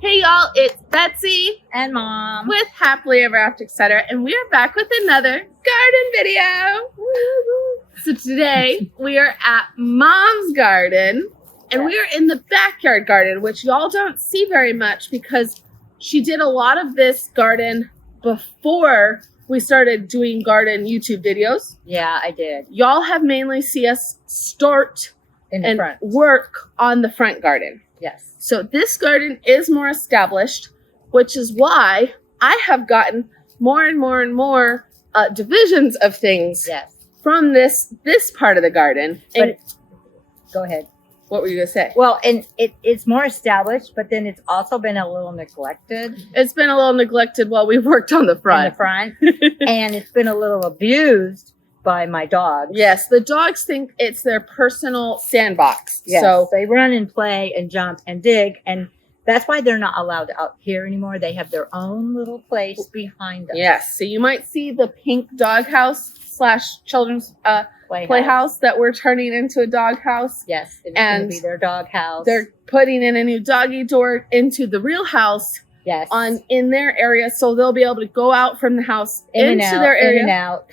Hey y'all, it's Betsy and Mom with Happily Ever After, etc. And we are back with another garden video. So today we are at Mom's garden and we are in the backyard garden, which y'all don't see very much because she did a lot of this garden before we started doing garden YouTube videos. Yeah, I did. Y'all have mainly see us start In the and front. work on the front garden. Yes. So this garden is more established, which is why I have gotten more and more and more divisions of things Yes. from this part of the garden. And Go ahead. what were you going to say? Well, and it's more established, but then it's also been a little neglected. It's been a little neglected while we've worked on the front. In the front. And it's been a little abused by my dogs. Yes, the dogs think it's their personal sandbox. Yes. So They run and play and jump and dig, and that's why they're not allowed out here anymore. They have their own little place behind us. yes, so you might see the pink doghouse / children's playhouse that we're turning into a doghouse. Yes, it's And going to be their doghouse. They're putting in a new doggy door into the real house yes in their area, so they'll be able to go out from the house in into and out, their area. In and out.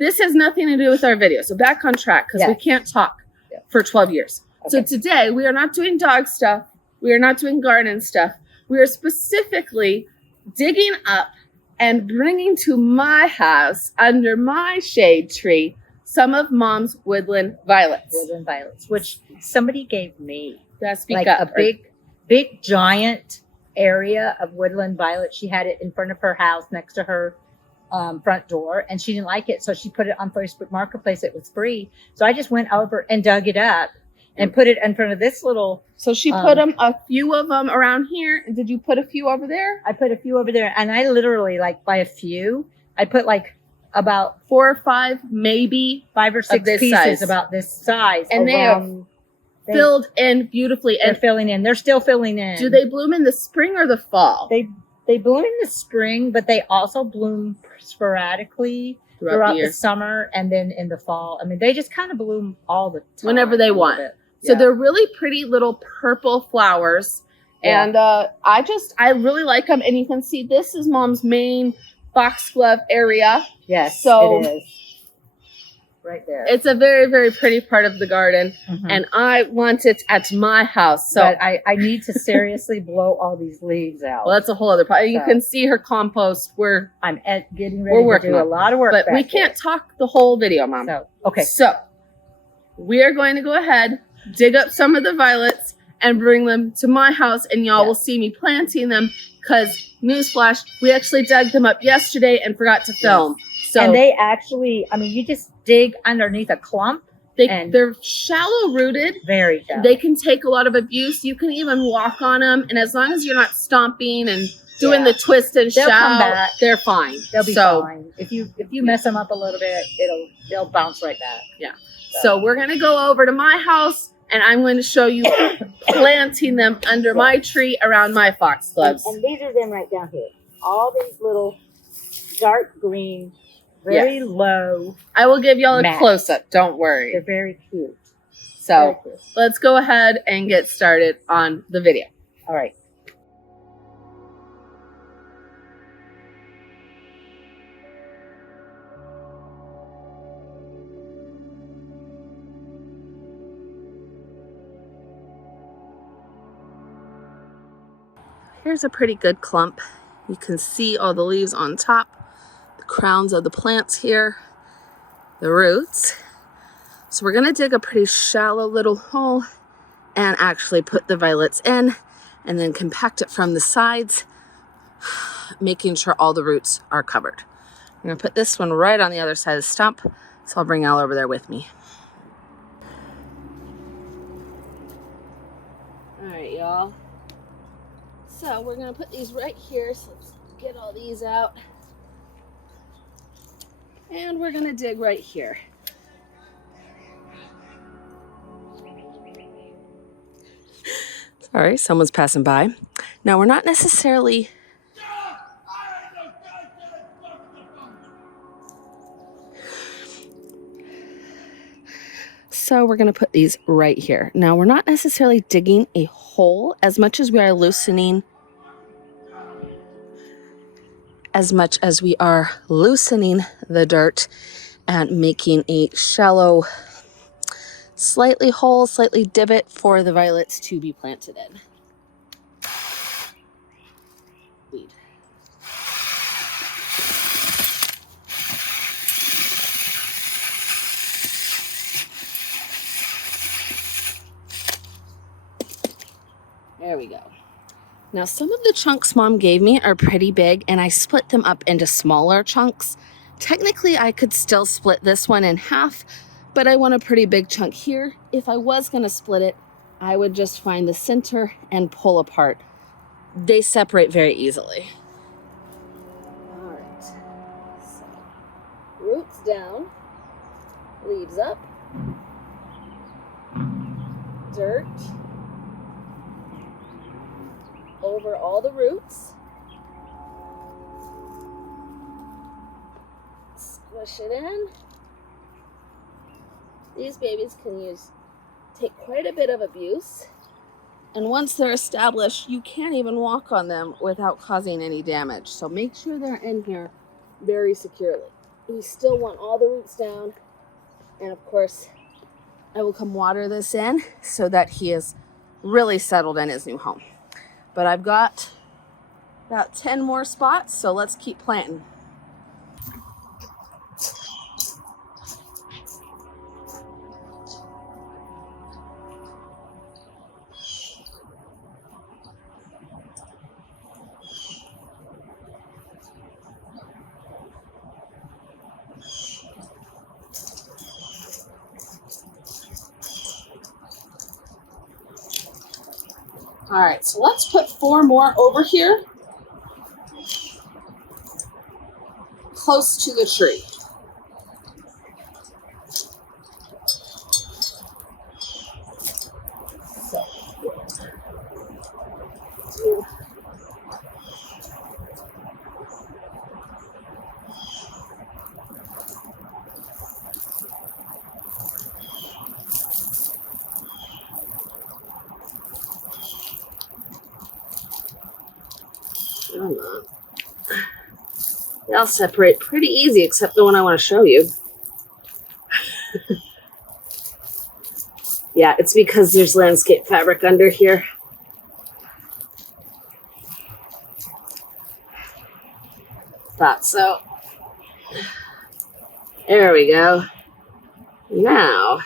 This has nothing to do with our video, so back on track because we Yes. can't talk Yeah. for 12 years. So Okay. today we are not doing dog stuff. We are not doing garden stuff. We are specifically digging up and bringing to my house under my shade tree some of Mom's woodland violets. Woodland violets, which somebody gave me. Speak Like up. a big giant area of woodland violet. She had it in front of her house next to her front door, and she didn't like it, so she put it on Facebook Marketplace. It was free, so I just went over and dug it up and put it in front of this little. So she put a few of them around here. Did you put a few over there? I put a few over there, and I literally, like, by a few, I put like about 4 or 5, maybe 5 or 6 this pieces size. about this size, And they have filled in beautifully. They're And filling in. They're still filling in. do they bloom in the spring or the fall? They bloom in the spring, but they also bloom sporadically throughout the summer and then in the fall. I mean, they just kind of bloom all the time. Whenever they want. So they're really pretty little purple flowers. Yeah. And I really like them. And you can see this is Mom's main foxglove area. Yes, So it is. Right there. It's a very, very pretty part of the garden. Mhm. And I want it at my house. So But I need to seriously blow all these leaves out. well, that's a whole other part. You So- can see her compost. I'm getting We're ready to working do a on it. lot of work But back we can't talk the whole video, Mom. there. So, okay. So we are going to go ahead, dig up some of the violets and bring them to my house, and y'all will see me planting them because, newsflash, we actually dug them up yesterday and forgot to film. So And they actually, I mean, you just dig underneath a clump. they're shallow rooted. Very shallow. They can take a lot of abuse. You can even walk on them, and as long as you're not stomping and doing the twist and They'll come shout, back. they're fine. They'll be So- fine. If you mess them up a little bit, they'll bounce right back. Yeah. So we're going to go over to my house, and I'm going to show you planting them under my tree around my foxgloves. And these are them right down here. All these little dark green, very low. I will give y'all a Matte. close-up. Don't They're worry. very cute. So Very cute. let's go ahead and get started on the video. All right. Here's a pretty good clump. You can see all the leaves on top, the crowns of the plants here, the roots. So we're gonna dig a pretty shallow little hole and actually put the violets in and then compact it from the sides, making sure all the roots are covered. I'm gonna put this one right on the other side of the stump, so I'll bring Elle over there with me. All right, y'all. So we're gonna put these right here. So let's get all these out. And we're gonna dig right here. Sorry, someone's passing by. Now we're not necessarily So we're going to put these right here. Now we're not necessarily digging a hole as much as we are loosening as much as we are loosening the dirt and making a shallow, slightly hole, slightly divot for the violets to be planted in. Weed. There we go. Now, some of the chunks Mom gave me are pretty big, and I split them up into smaller chunks. Technically, I could still split this one in half, but I want a pretty big chunk here. If I was going to split it, I would just find the center and pull apart. They separate very easily. All right. So, roots down, leaves up, dirt over all the roots. Squish it in. These babies can take quite a bit of abuse. And once they're established, you can't even walk on them without causing any damage. So make sure they're in here very securely. You still want all the roots down. And of course, I will come water this in so that he is really settled in his new home. But I've got about 10 more spots, so let's keep planting. All right, so let's put 4 more over here, close to the tree. So, they'll separate pretty easy, except the one I want to show you. Yeah, it's because there's landscape fabric under here. Thought so. There we go. Now,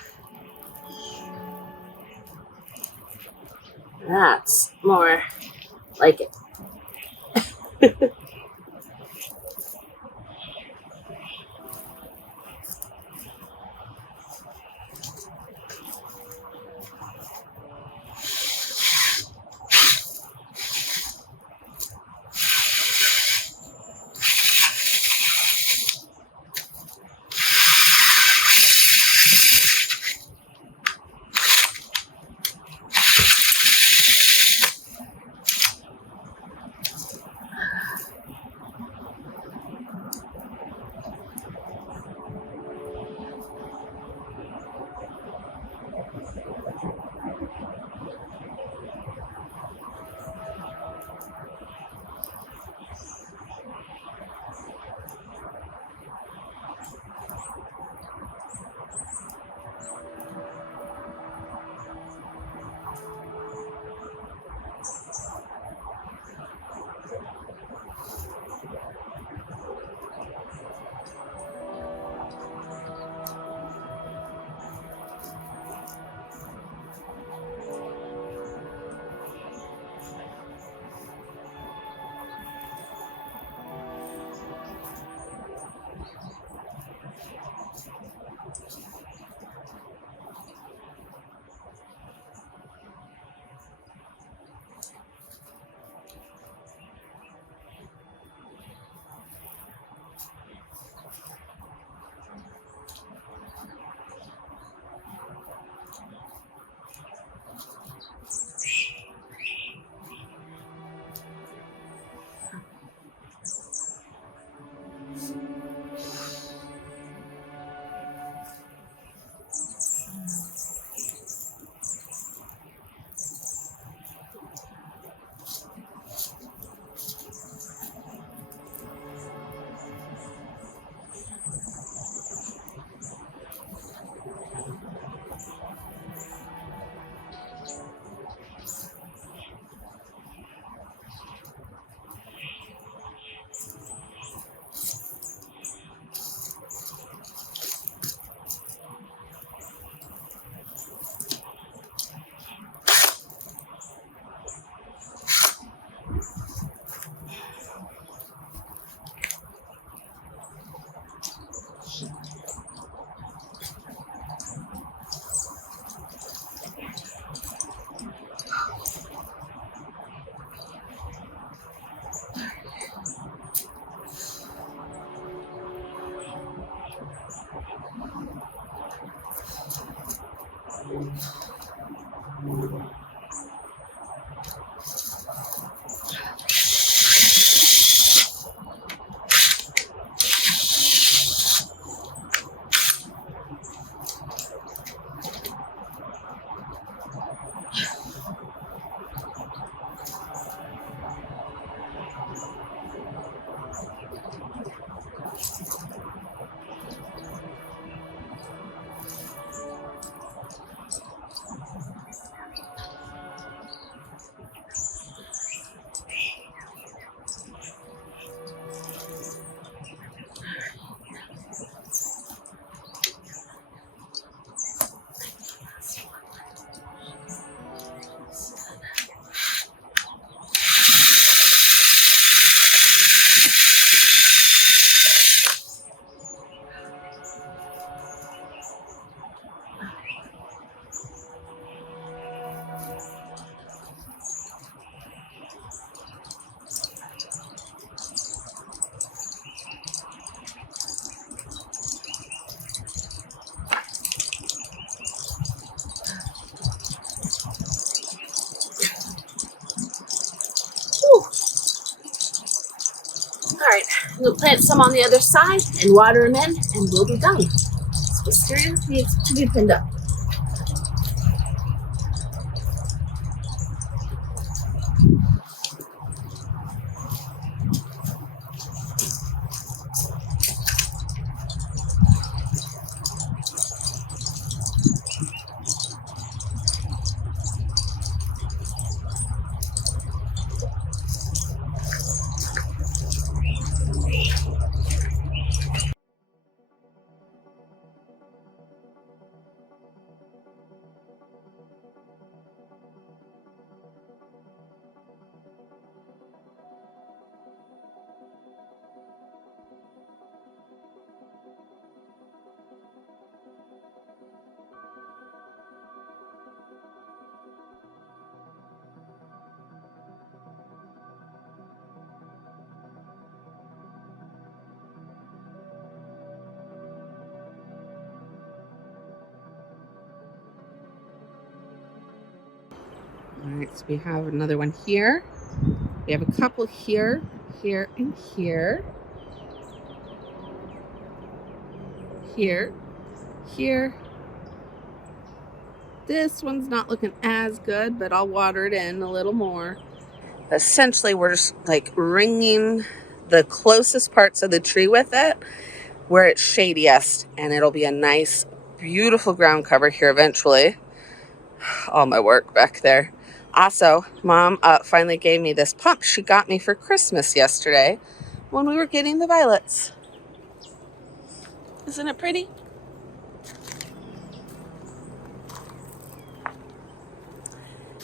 that's more like it. We'll plant some on the other side and water them in, and we'll be done. So wisteria needs to be pinned up. All right, so we have another one here. We have a couple here, here, and here. Here, here. This one's not looking as good, but I'll water it in a little more. Essentially, we're just like ringing the closest parts of the tree with it where it's shadiest, and it'll be a nice, beautiful ground cover here eventually. All my work back there. Also, Mom finally gave me this pump she got me for Christmas yesterday when we were getting the violets. Isn't it pretty?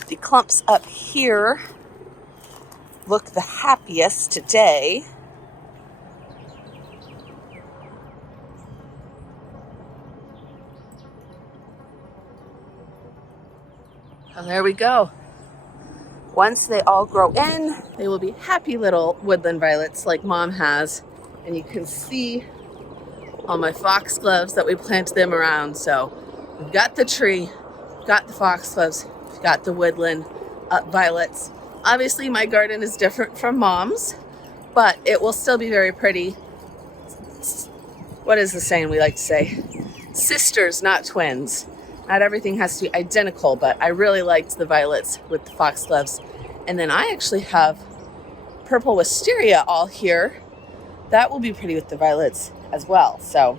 The clumps up here look the happiest today. Well, there we go. Once they all grow in, they will be happy little woodland violets like Mom has. And you can see all my foxgloves that we planted them around. So we've got the tree, we've got the foxgloves, we've got the woodland violets. Obviously my garden is different from Mom's, but it will still be very pretty. What is the saying we like to say? Sisters, not twins. Not everything has to be identical, but I really liked the violets with the foxgloves. And then I actually have purple wisteria all here. That will be pretty with the violets as well. So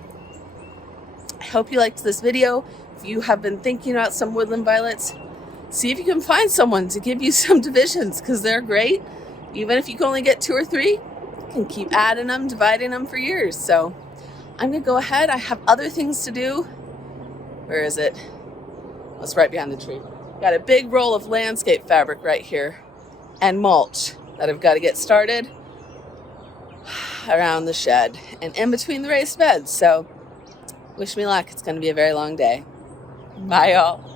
I hope you liked this video. If you have been thinking about some woodland violets, see if you can find someone to give you some divisions, because they're great. Even if you can only get 2 or 3, you can keep adding them, dividing them for years. So I'm gonna go ahead. I have other things to do. Where is it? It's right behind the tree. Got a big roll of landscape fabric right here and mulch that I've got to get started around the shed and in between the raised beds. So wish me luck. It's going to be a very long day. Bye, y'all.